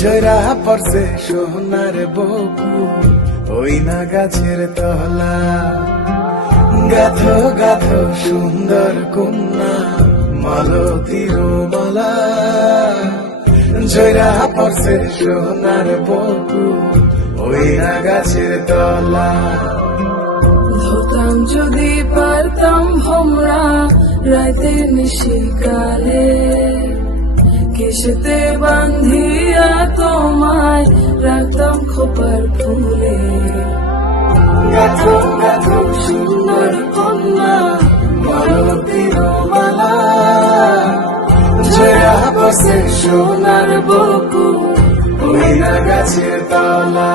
ঝরা পড়ছে সোনার বকু ওই না গাছের তলা। গাথো গাথো সুন্দর কন্যা মালতীর মালা। ঝরা পড়ছে সোনার বকু ওই না গাছের তলা। ধরতাম যদি পারতাম ভোমরা রাতে নিশিকালে, কেশেতে বান্ধিয়া তোমায় রাখতাম খোপার ফুলে। গাথো গাথো সুন্দর কন্যা মালতীর মালা। ঝরা পড়ছে সোনার বকু ওই না গাছের তলা।